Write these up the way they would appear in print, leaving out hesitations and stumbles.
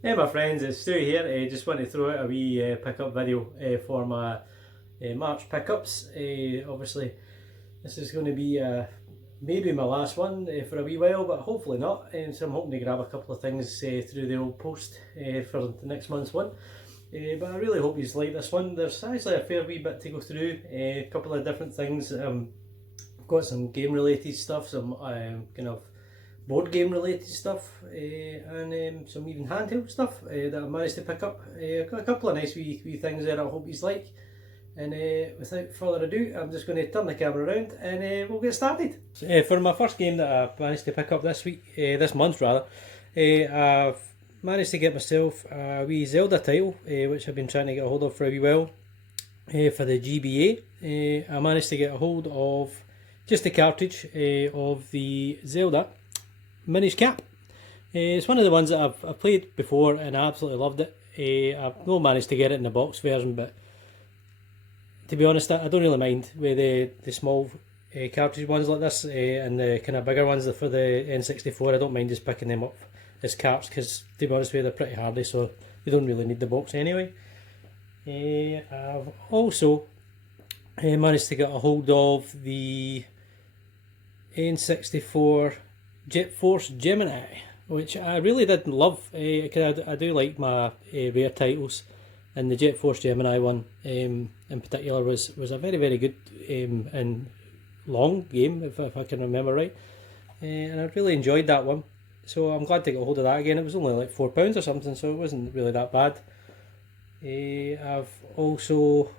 Hey my friends, it's Stewie here. Just want to throw out a wee pickup video for my March pickups. Obviously this is going to be maybe my last one for a wee while, but hopefully not. So I'm hoping to grab a couple of things through the old post for the next month's one. But I really hope you like this one. There's actually a fair wee bit to go through, a couple of different things. Got some game related stuff, some kind of board game related stuff, and some even handheld stuff that I managed to pick up. I've got a couple of nice wee things there I hope you like. And without further ado, I'm just going to turn the camera around and we'll get started. For my first game that I managed to pick up this month rather, I've managed to get myself a wee Zelda title, which I've been trying to get a hold of for a wee while. For the GBA, I managed to get a hold of just the cartridge of the Zelda Minish Cap. It's one of the ones that I've played before and I absolutely loved it. I've not managed to get it in the box version, but to be honest, I don't really mind with the small cartridge ones like this and the kind of bigger ones for the N64. I don't mind just picking them up as carts because, to be honest with you, they're pretty hardy, so you don't really need the box anyway. I've also managed to get a hold of the N64 Jet Force Gemini, which I really did love. I do like my rare titles, and the Jet Force Gemini one in particular was a very good and long game, if I can remember right, and I really enjoyed that one. So I'm glad to get a hold of that again. It was only like £4 or something, so it wasn't really that bad. I've also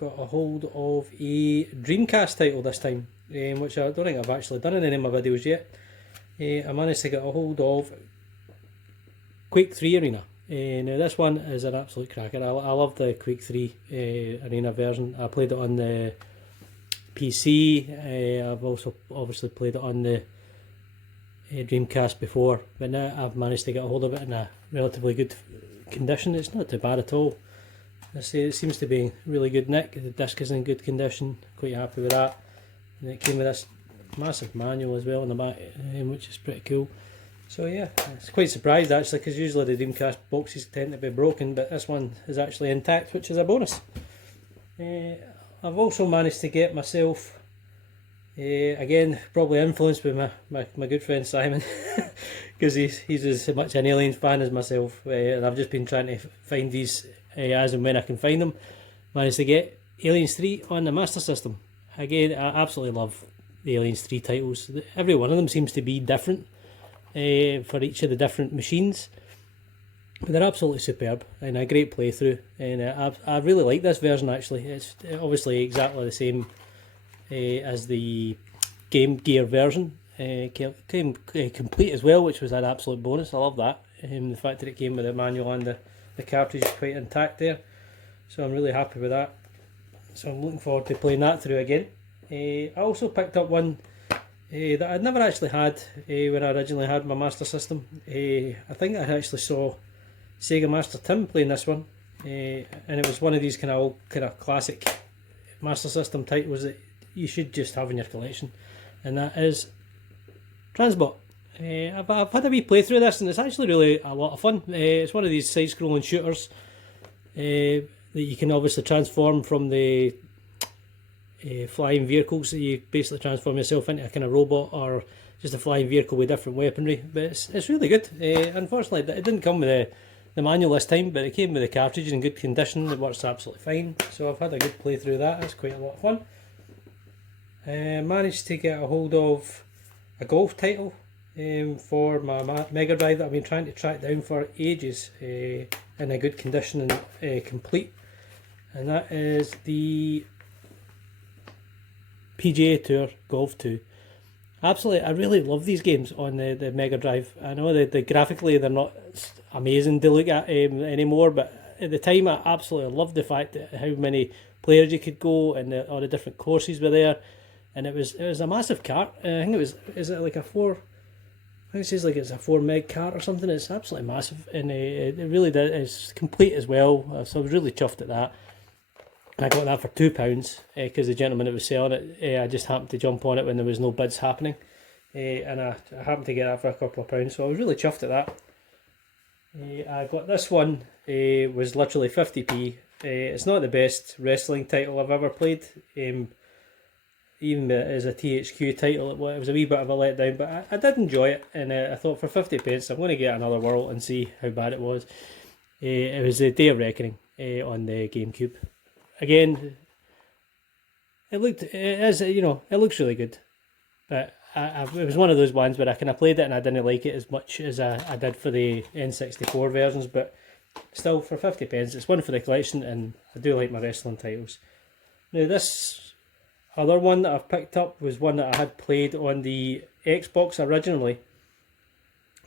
got a hold of a Dreamcast title this time, which I don't think I've actually done in any of my videos yet. I managed to get a hold of Quake 3 Arena. Now this one is an absolute cracker. I love the Quake 3 Arena version. I played it on the PC. I've also obviously played it on the Dreamcast before, but now I've managed to get a hold of it in a relatively good condition. It's not too bad at all. I say it seems to be really good nick. The disc is in good condition. Quite happy with that. And it came with this massive manual as well on the back, which is pretty cool. So yeah, I was quite surprised actually, because usually the Dreamcast boxes tend to be broken, but this one is actually intact, which is a bonus. I've also managed to get myself, again probably influenced by my good friend Simon, because he's as much an Aliens fan as myself, and I've just been trying to find these as and when I can find them. Managed to get Aliens 3 on the Master System. Again, I absolutely love the Aliens 3 titles. Every one of them seems to be different for each of the different machines, but they're absolutely superb and a great playthrough, and I really like this version actually. It's obviously exactly the same as the Game Gear version. Came complete as well, which was an absolute bonus. I love that. The fact that it came with the manual and the cartridge is quite intact there, so I'm really happy with that. So I'm looking forward to playing that through again. I also picked up one that I'd never actually had when I originally had my Master System. I think I actually saw Sega Master Tim playing this one, and it was one of these kind of classic Master System titles that you should just have in your collection, and that is Transbot. I've had a wee play through this, and it's actually really a lot of fun. It's one of these side-scrolling shooters that you can obviously transform from the flying vehicles. So you basically transform yourself into a kind of robot or just a flying vehicle with different weaponry. But it's really good. Unfortunately, it didn't come with the manual this time, but it came with the cartridge in good condition. It works absolutely fine. So I've had a good play through that. It's quite a lot of fun. Managed to get a hold of a golf title for my Mega Drive that I've been trying to track down for ages, in a good condition and complete, and that is the PGA Tour Golf 2. Absolutely, I really love these games on the Mega Drive. I know that graphically they're not amazing to look at anymore, but at the time I absolutely loved the fact that how many players you could go and all the different courses were there, and it was a massive cart. I think is it like a 4? I think it says like it's a 4 meg cart or something. It's absolutely massive, and it really is complete as well. So I was really chuffed at that. And I got that for £2 because the gentleman that was selling it, I just happened to jump on it when there was no bids happening, and I happened to get that for a couple of pounds. So I was really chuffed at that. I got this one, was literally 50p. It's not the best wrestling title I've ever played. Even as a THQ title, it was a wee bit of a letdown, but I did enjoy it, and I thought for 50p I'm going to get another world and see how bad it was. It was the Day of Reckoning on the GameCube. Again, it looks really good, but it was one of those ones where I kind of played it and I didn't like it as much as I did for the N64 versions, but still, for 50p, it's one for the collection, and I do like my wrestling titles. Now, this other one that I've picked up was one that I had played on the Xbox originally,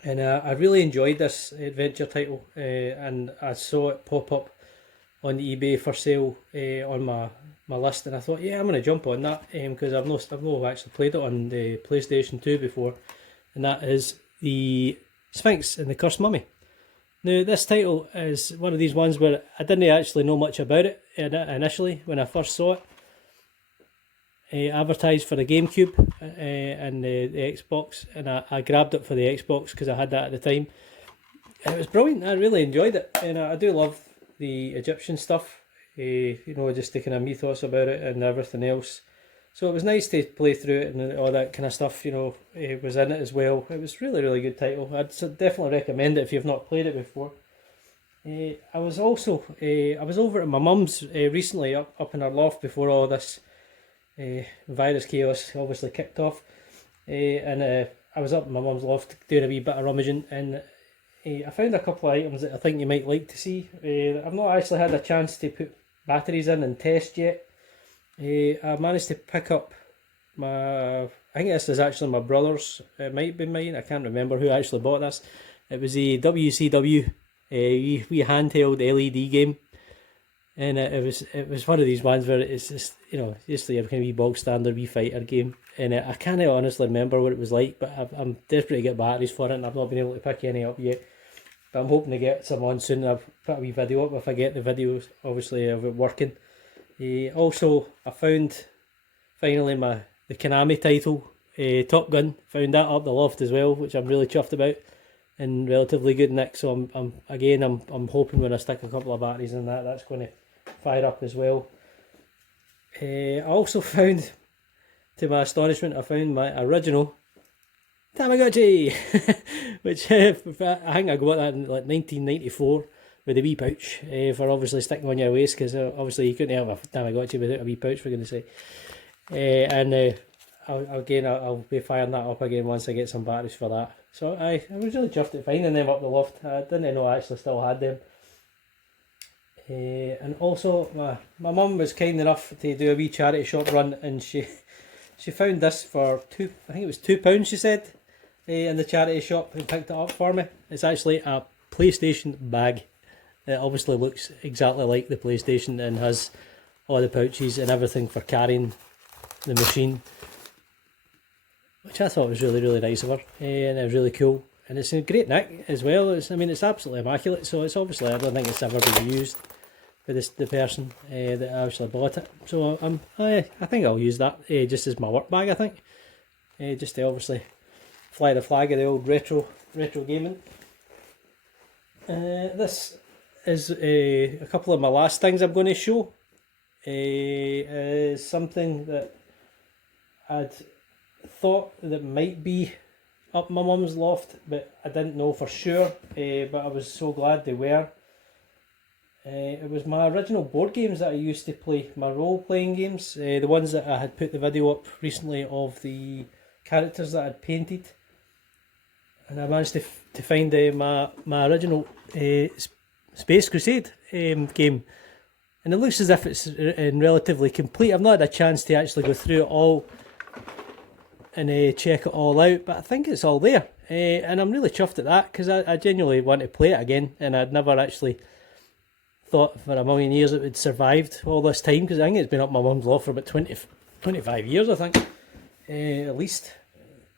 and I really enjoyed this adventure title, and I saw it pop up on the eBay for sale on my list, and I thought, yeah, I'm going to jump on that, because I've not actually played it on the PlayStation 2 before, and that is the Spanx and the Cursed Mummy. Now, this title is one of these ones where I didn't actually know much about it initially when I first saw it. Advertised for the GameCube and the Xbox, and I grabbed it for the Xbox because I had that at the time. And it was brilliant. I really enjoyed it, and I do love the Egyptian stuff. Just the kind of mythos about it and everything else. So it was nice to play through it and all that kind of stuff. It was in it as well. It was really, really good title. I'd definitely recommend it if you've not played it before. I was over at my mum's recently up in her loft before all this virus chaos obviously kicked off, and I was up in my mum's loft doing a wee bit of rummaging, and I found a couple of items that I think you might like to see. I've not actually had a chance to put batteries in and test yet. I managed to pick up I think this is actually my brother's, it might be mine, I can't remember who actually bought this. It was the WCW wee handheld LED game, and it was one of these ones where it's just, just like a kind of wee bog standard wee fighter game, and I can't honestly remember what it was like, but I'm desperate to get batteries for it, and I've not been able to pick any up yet, but I'm hoping to get some on soon. I've put a wee video up if I get the videos, obviously, of it working. Also, I found finally the Konami title, Top Gun. Found that up the loft as well, which I'm really chuffed about, and relatively good nick. So I'm hoping when I stick a couple of batteries in that's going to fire up as well. I also found, to my astonishment, I found my original Tamagotchi, which I think I got that in like 1994. With a wee pouch for obviously sticking on your waist, because obviously you couldn't have a Tamagotchi without a wee pouch, for goodness sake. I'll be firing that up again once I get some batteries for that. So I was really chuffed at finding them up the loft. I didn't know I actually still had them. And also my mum was kind enough to do a wee charity shop run, and she found this for I think it was £2 she said, in the charity shop, and picked it up for me. It's actually a PlayStation bag. It obviously looks exactly like the PlayStation and has all the pouches and everything for carrying the machine, which I thought was really, really nice of her, and it was really cool. And it's in great nick as well. It's absolutely immaculate, so it's obviously, I don't think it's ever been used by the person that actually bought it. So I think I'll use that just as my work bag, I think. Just to obviously fly the flag of the old retro gaming. This is a couple of my last things I'm going to show. Is something that I'd thought that might be up my mum's loft, but I didn't know for sure, but I was so glad they were. It was my original board games that I used to play, my role-playing games, the ones that I had put the video up recently of the characters that I'd painted, and I managed to find my original Space Crusade game, and it looks as if it's relatively complete. I've not had a chance to actually go through it all and check it all out, but I think it's all there, and I'm really chuffed at that, because I genuinely want to play it again, and I'd never actually thought for a million years it would survived all this time, because I think it's been up my mum's loft for about 25 years, I think, at least.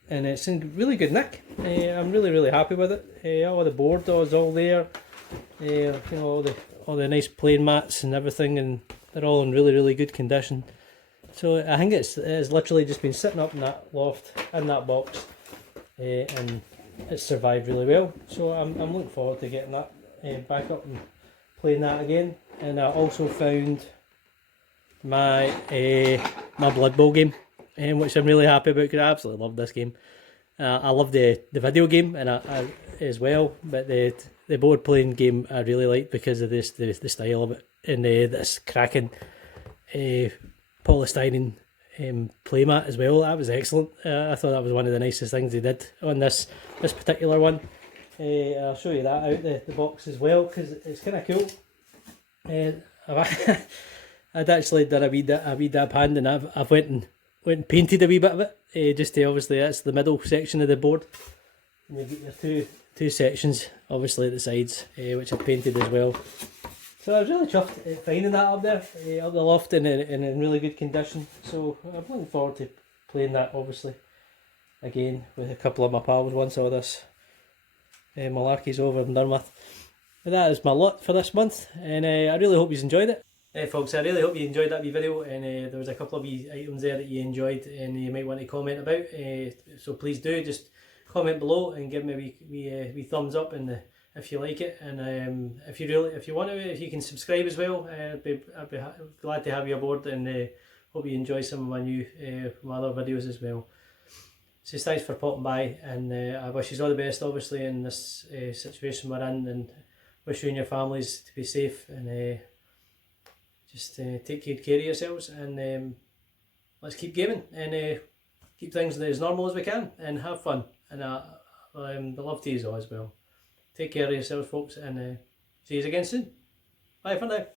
And it's in really good nick. I'm really, really happy with it. All the board is all there. All the nice playing mats and everything, and they're all in really, really good condition. So I think it's literally just been sitting up in that loft, in that box, and it's survived really well. So I'm looking forward to getting that back up and playing that again. And I also found my my Blood Bowl game, which I'm really happy about because I absolutely love this game. I love the video game and I as well, but the board playing game I really like because of this the style of it and this cracking polystyrene playmat as well. That was excellent. I thought that was one of the nicest things they did on this particular one. I'll show you that out the box as well because it's kind of cool. I'd actually done a wee dab hand and I've went and painted a wee bit of it just to obviously that's the middle section of the board. And you get your two sections obviously at the sides which I've painted as well. So I was really chuffed at finding that up there, up the loft and in really good condition. So I'm looking forward to playing that obviously again with a couple of my pals once all this malarkey's over and done with. But that is my lot for this month and I really hope you enjoyed it. Folks, I really hope you enjoyed that wee video and there was a couple of wee items there that you enjoyed and you might want to comment about. So please do just comment below and give me a wee thumbs up and if you like it, and if you can subscribe as well, I'd be glad to have you aboard and hope you enjoy some of my other videos as well. So thanks for popping by and I wish you all the best obviously in this situation we're in and wish you and your families to be safe and just take good care of yourselves and let's keep gaming and keep things as normal as we can and have fun and the love to you all as well. Take care of yourselves folks and see you again soon. Bye for now.